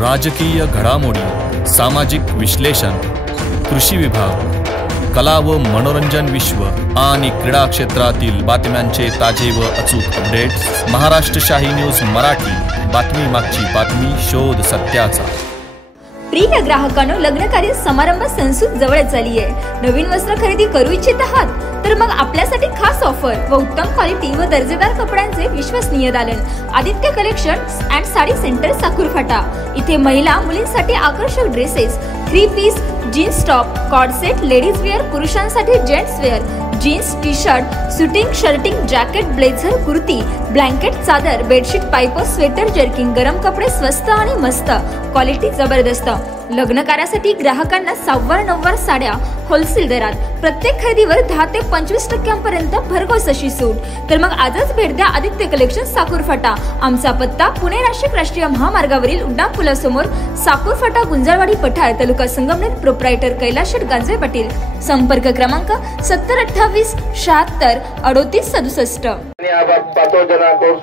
राजकीय घडामोडी, सामाजिक विश्लेषण, कृषी विभाग, कला व मनोरंजन विश्व आणि क्रीडा क्षेत्रातील बातम्यांचे ताजे व अचूक अपडेट्स। महाराष्ट्र शाही न्यूज मराठी, बातमी मागची बातमी, शोध सत्याचा। प्रिय ग्राहकांनो, लग्न कार्य समारंभ संसूद जवळच आली आहे। नवीन वस्त्र खरेदी करू इच्छित आहात तर मग आपल्यासाठी खास ऑफर व उत्तम क्वालिटी व दर्जेदार कपड्यांचे विश्वसनीय दालन Aditya collections and sari centre Sakurphata. इथे महिला मुलींसाठी आकर्षक dresses, 3 piece, jeans top, cord set, ladies wear, पुरुषांसाठी gents wear, jeans, T shirt, suiting, shirting, jacket, blazer, kurti, blanket, चादर, बेडशीट, पाइप, स्वेटर, जर्किंग, गरम कपडे स्वस्त आणि मस्त, क्वालिटी जबरदस्त। लग्न कार्यासाठी ग्राहकांना 900 साड्या होलसेल दरात, प्रत्येक खरेदीवर 10 ते 25% भरघोस अशी सूट। तर मग आजच भेट द्या आदित्य कलेक्शन साकुरफाटा। आमचा पत्ता पुणे नाशिक राष्ट्रीय महामार्गावरील उड्डाण पुलासमोर, साकुरफाटा, गुंजाळवाडी पठार, तालुका संगमनेर। प्रोप्रायटर कैलाश गांजे पाटील। संपर्क क्रमांक 7028 76 38 67।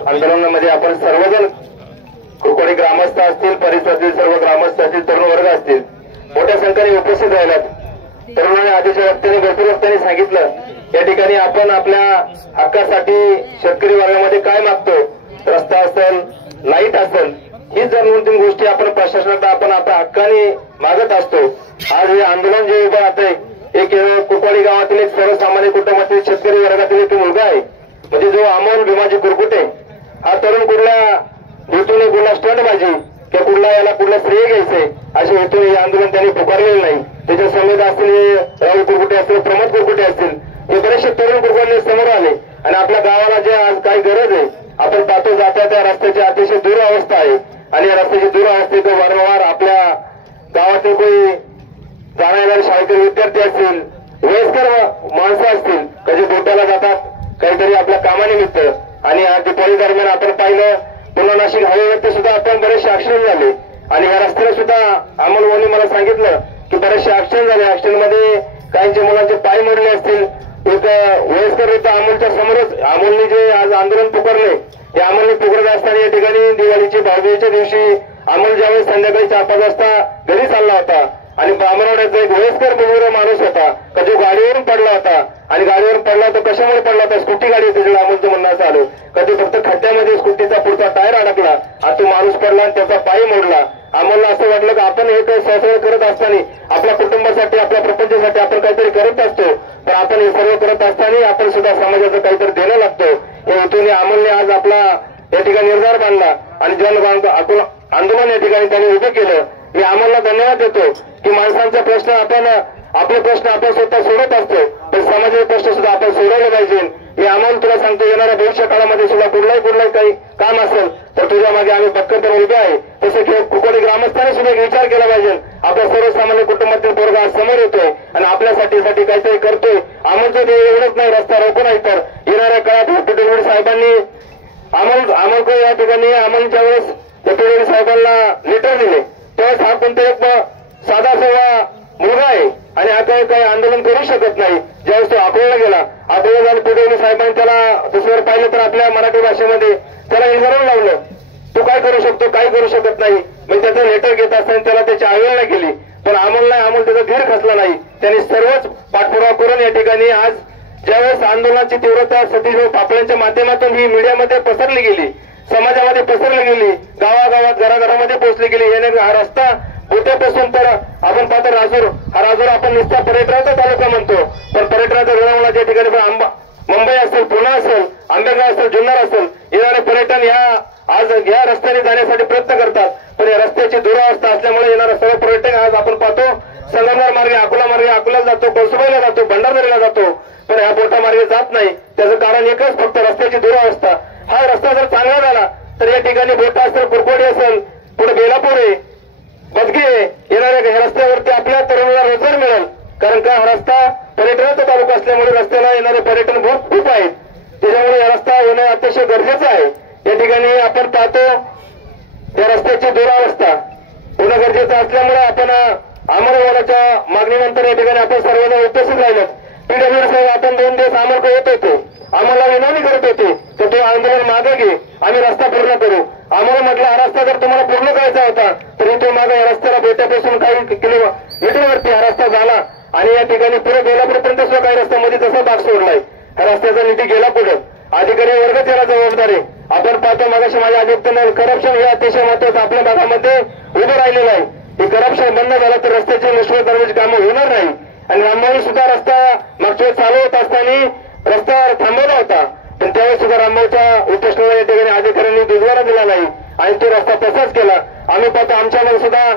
आंदोलनामध्ये आपण सर्वजण कुरकोडी ग्रामस्थ असतील, परिसरातील सर्व ग्रामस्थ असतील, तरुण वर्ग असतील, मोठ्या संख्येने उपस्थित राहिलात। तरुणांनी आधीच्या वक्त्यांनी भरपूर वक्त्यांनी सांगितलं, या ठिकाणी आपण आपल्या हक्कासाठी शेतकरी वर्गामध्ये काय मागतो, रस्ता असेल, लाईट असेल, ही जर 2-3 गोष्टी आपण प्रशासनाला आपण आपल्या हक्काने मागत असतो। आज हे आंदोलन जे उभं राहतंय, एक कुरकोडी गावातील एक सर्वसामान्य कुटुंबातील शेतकरी वर्गातील एक मुलगा आहे, म्हणजे जो अमोल भीमाजी कुरकुटे। हा तरुण कुठला हेतूने कुठला स्टंटबाजी किंवा कुठला याला कुठला श्रेय घ्यायचंय अशा हेतूने हे आंदोलन त्यांनी पुकारलेलं नाही। त्याच्या समेत असतील राहुल कुरकुटे असतील, प्रमोद कुरकुटे असतील, हे बरेचसे तरुण कुरकुटे समोर आले आणि आपल्या गावाला जे आज काय गरज आहे आपण पाहतो जाता त्या रस्त्याची अतिशय दुरावस्था आहे आणि या रस्त्याची दुरावस्थेत वारंवार आपल्या गावातील कोणी जाणा येणारे शाळकरी विद्यार्थी असतील, वयस्कर माणसं असतील, कधी बोटाला जातात काहीतरी आपल्या कामानिमित्त। आणि आज दिवाळी दरम्यान आपण पाहिलं पुणे नाशिक हायवेवरती सुद्धा आपण बरेचसे ऍक्सिडेंट झाले आणि या रस्त्याला सुद्धा अमोल मला सांगितलं की बरेचसे ऍक्सिडेंट झाले। ऍक्सिडेंट मध्ये काहींच्या मुलांचे पाय मोडले असतील। एक वयस्कर होता अमोलच्या समोरच, अमोलने जे आज आंदोलन पुकारले हे अमोलने पुकारत असताना या ठिकाणी दिवाळीची भाऊबीजेच्या दिवशी अमोल ज्यावेळेस संध्याकाळी 4-5 वाजता घरी चालला होता आणि ब्राह्मणवाड्याचा एक वयस्कर बुजुर्ग माणूस होता का जो गाडीवरून पडला होता आणि गाडीवरून पडला होता कशामुळे पडला होता, स्कूटी गाडी होती अमोलचं म्हणणं असं आलं कधी फक्त खड्ड्यामध्ये स्कूटीचा पुढचा टायर अडकला आणि तो माणूस पडला आणि त्याचा पाय मोडला। अमोलला असं वाटलं की आपण हे काही सहसर्व करत असताना आपल्या कुटुंबासाठी आपल्या प्रपंचासाठी आपण काहीतरी करत असतो, पण आपण हे सर्व करत असताना आपण सुद्धा समाजाचं काहीतरी देणं लागतो। या हेतूने अमोलने आज आपला या ठिकाणी निर्धार बांधला आणि जन आंदोलन या ठिकाणी त्यांनी उभं केलं। मी अमोलला धन्यवाद देतो की माणसांचा प्रश्न आपले प्रश्न आपण स्वतः सोडत असतो, पण समाजाचे प्रश्न सुद्धा आपण सोडवले पाहिजे। मी अमोल तुला सांगतो, येणाऱ्या भविष्य काळामध्ये सुद्धा कुठलाही काही काम असेल तर तुझ्या मागे आम्ही भक्कम उभे आहे। तसं की कुरकोडी ग्रामस्थांनी सुद्धा विचार केला पाहिजे, आपल्या सर्वसामान्य कुटुंबातील पोरगा आज समोर येतोय आणि आपल्यासाठी काहीतरी करतोय। अमोलचं ते एवढंच नाही, रस्ता रोको नाही तर येणाऱ्या काळात पटेल साहेबांनी अमोल या ठिकाणी अमोलच्या वेळेस पटेल साहेबांना लेटर दिले, त्यावेळेस हा कोणता एक साधा मुलगा आहे आणि आता काही आंदोलन करू शकत नाही। ज्यावेळेस तो अकोल्याला गेला, अकोल्याला जाऊन पटेल साहेबांनी त्याला दुसऱ्यावर पाहिलं तर आपल्या मराठी भाषेमध्ये त्याला इंग्रज लावलं, तो काय करू शकतो, काय करू शकत नाही। मग त्याचं लेटर घेत असताना त्याला त्याची अवहेलना केली, पण अमोल त्याचा धीर खचला नाही। त्यांनी सर्वच पाठपुरावा करून या ठिकाणी आज ज्यावेळेस आंदोलनाची तीव्रता सतीशभाऊ पापळ्यांच्या माध्यमातून ही मीडियामध्ये पसरली गेली, समाजामध्ये पसरली गेली, गावागावात घराघरामध्ये पोहोचली गेली। याने हा रस्ता मोठ्यापासून तर आपण पाहतो हा राजूर आपण नुसता पर्यटनाचा तालुका म्हणतो, पण पर्यटनाचा विरामला ज्या ठिकाणी मुंबई असेल, पुणे असेल, आंबेगाव असेल, जुन्नर असेल, येणारे पर्यटन आज या रस्त्याने जाण्यासाठी प्रयत्न करतात, पण या रस्त्याची दुरावस्था असल्यामुळे येणारा सर्व पर्यटक आज आपण पाहतो संगमनेर मार्गे, अकोल्याला जातो, कळसुबाईला जातो, भंडारदऱ्याला जातो, पण ह्या बोटा मार्गे जात नाही। त्याचं कारण एकच, फक्त रस्त्याची दुरावस्था। हा रस्ता जर चांगला झाला तर या ठिकाणी बोटा असेल, कुरकोडी असेल, पुढे बेलापूर आहे, बदगी येणाऱ्या या रस्त्यावरती आपल्या तरुणाला रोजगार मिळेल, कारण का हा रस्ता पर्यटनाचा तालुका असल्यामुळे रस्त्याला येणारे पर्यटन खूप आहेत, त्याच्यामुळे हा रस्ता होणं अतिशय गरजेचं आहे। या ठिकाणी आपण पाहतो या रस्त्याची दुरावस्था होणं गरजेचं असल्यामुळे आपण अमोलवालाच्या मागणीनंतर या ठिकाणी आपण सर्वजण उपस्थित राहिलो। पीडब्ल्यूडी साहेब आपण 2 दिवस अमोलकडे येत होते, आम्हाला विनवणी करत होते तर तो आंदोलन मागे घे, आम्ही रस्ता पूर्ण करू। आम्हाला म्हटलं हा रस्ता जर तुम्हाला पूर्ण करायचा होता तर इथून मागे या रस्त्याला बेट्यापासून काही किलोमीटरवरती हा रस्ता झाला आणि या ठिकाणी पुढे बेलापूरपर्यंत सुद्धा काही रस्त्यामध्ये तसा भाग सोडलाय. हा रस्त्याचा निधी गेला कुठं? अधिकारी वर्ग त्याला जबाबदार आहे. आपण पाहतो मगाशी माझ्या आयुक्तांना करप्शन हे अतिशय महत्वाचं आपल्या भागामध्ये उभं राहिलेलं आहे. हे करप्शन बंद झालं तर रस्त्याचे निष्फळ दरवाजे कामं होणार नाही. आणि रामभाऊ सुद्धा रस्ता मागच्या चालू होत असताना रस्ता थांबवला होता, पण त्यावेळेस सुद्धा रामभाऊच्या उपोषणाला या ठिकाणी अधिकाऱ्यांनी दुजवारा दिला नाही आणि तो रस्ता तसाच केला. आम्ही पाहतो आमच्यामध्ये सुद्धा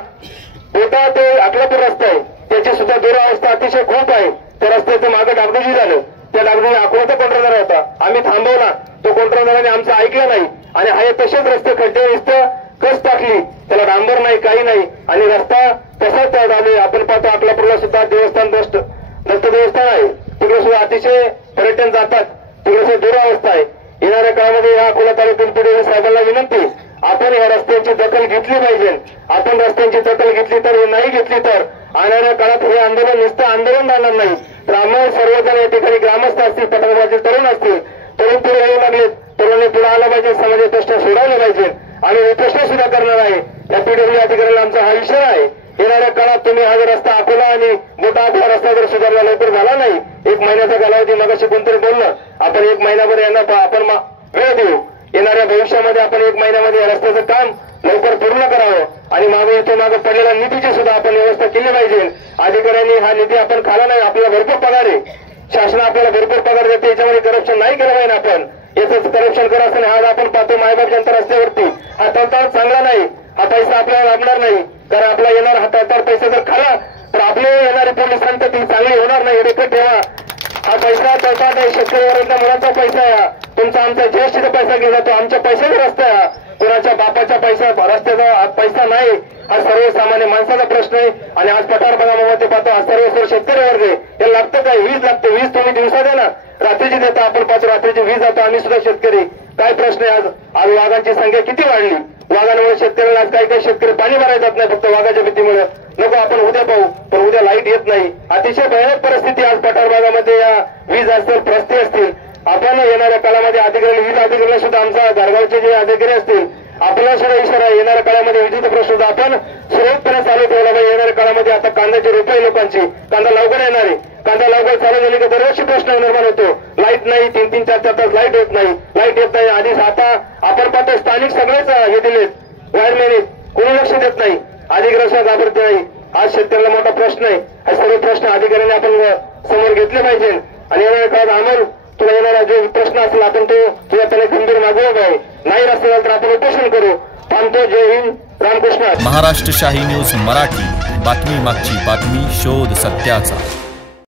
बोटा ते अकलापूर रस्ता आहे, त्याची सुद्धा दुरावस्था अतिशय खूप आहे. त्या रस्त्याचं मागं डागडुजी झालं, त्या डागडुजी अकोल्याचा कॉन्ट्रॅक्टर होता, आम्ही थांबवला, तो कॉन्ट्रॅक्टरने आमचं ऐकलं नाही आणि हा तसेच रस्ते खड्डे नुसतं कस टाकली, त्याला डांबर नाही काही नाही आणि रस्ता तसाच झाले. आपण पाहतो अकलापूरला सुद्धा देवस्थान दत्त देवस्थान आहे, तिकडे सुद्धा अतिशय पर्यटन जातात, तिकडे सुद्धा दुरावस्था आहे. येणाऱ्या काळामध्ये या अकोला तालुक्यातील पुढे साहेबांना विनंती, आपण या रस्त्यांची दखल घेतली पाहिजे. आपण रस्त्यांची दखल घेतली तर नाही घेतली तर येणाऱ्या काळात हे आंदोलन नुसतं आंदोलन राहणार नाही. तर आम्हाला सर्वजण या ठिकाणी ग्रामस्थ असतील, पटकबाजी तरुण असतील, तरुण पुढे येऊ लागले, तरुणांनी पुढे आला पाहिजे, समाजाचे प्रश्न सोडवले पाहिजे आणि हे प्रश्न सुद्धा करणार आहे. या पीडब्ल्यू अधिकाऱ्याला आमचा हा विषय आहे. येणाऱ्या काळात तुम्ही हा रस्ता अकोला आणि मोठा आपला रस्ता जर सुधारला लवकर झाला नाही, 1 महिन्याचा कालावधी मगाशी कोणतरी बोललं, आपण 1 महिनाभर यांना आपण वेळ देऊ. येणाऱ्या भविष्यामध्ये आपण 1 महिन्यामध्ये या रस्त्याचं काम लवकर पूर्ण करावं आणि मागे इथे मागे पडलेल्या निधीची सुद्धा आपण व्यवस्था केली पाहिजे. अधिकाऱ्यांनी हा निधी आपण खाला नाही, आपल्याला भरपूर पगार आहे, शासन आपल्याला भरपूर पगार देते, याच्यामध्ये करप्शन नाही केलं पाहिजे. आपण याच करप्शन करत असताना आज आपण पाहतो मायबाप जनता रस्त्यावरती हा तळताळ चांगला नाही, हा पैसा आपल्याला लाभणार नाही, कारण आपला येणार हा तळताळ पैसा जर खाला तर आपले येणारे पोलिसांत ती चांगली होणार नाही. हे ठेवा, हा पैसा तळताळ नाही, शेतकरी वर्गाच्या मुलांचा पैसा आहे, तुमचा आमचा जीएसटीचा पैसा घेऊन जातो, आमच्या पैशाचा रस्ता आहे, कोणाच्या बापाच्या पैसा रस्त्याचा पैसा नाही. हा सर्वसामान्य माणसाचा प्रश्न आहे आणि आज पठार भागामध्ये पाहतो हा सर्व शेतकरी वर्ग आहे. याला लागतं काय? वीज लागते, वीज तुम्ही दिवसा द्या ना, रात्रीची देता, आपण पाहतो रात्रीची वीज जातो, आम्ही सुद्धा शेतकरी. काय प्रश्न आहे? आज वाघांची संख्या किती वाढली, वाघांमुळे शेतकऱ्याला आज काही शेतकरी पाणी भरायला जात नाही फक्त वाघाच्या भीतीमुळे. नको आपण उद्या पाहू, पण उद्या लाईट येत नाही. अतिशय भयानक परिस्थिती आज पठार भागामध्ये या वीज असतील, रस्ते असतील. आपण येणाऱ्या काळामध्ये अधिकारी वीज अधिकाऱ्याला सुद्धा आमचा घरगावचे जे अधिकारी असतील आपल्याला सुद्धा इशारा आहे, येणाऱ्या काळामध्ये विजेचा प्रश्न सुद्धा आपण सुरळीतपणे चालू ठेवला पाहिजे. येणाऱ्या काळामध्ये आता कांद्याचे रुपये लोकांची, कांदा लवकर येणार आहे, कांदा लवकर चालू झाली की दरवर्षी प्रश्न निर्माण होतो. लाईट नाही, 3-3, 4-4 तास लाईट होत नाही, लाईट येत नाही. आधीच आता आपण पाहतो स्थानिक सगळेच हे दिलेत वायरमॅन, कोणी लक्ष देत नाही, अधिकारी घाबरते नाही. आज शेतकऱ्याला मोठा प्रश्न आहे, हा सर्व प्रश्न अधिकाऱ्यांनी आपण समोर घेतले पाहिजे आणि येणाऱ्या काळात अमोल तुला येणारा जो प्रश्न असेल आपण तो तुला त्याला गंभीर मागवत आहे, नाही रस्ता तर आपण उपोषण करू. थांबतो. जय हिंद, रामकृष्ण. महाराष्ट्र शाही न्यूज मराठी, बातमी मागची बातमी, शोध सत्याचा.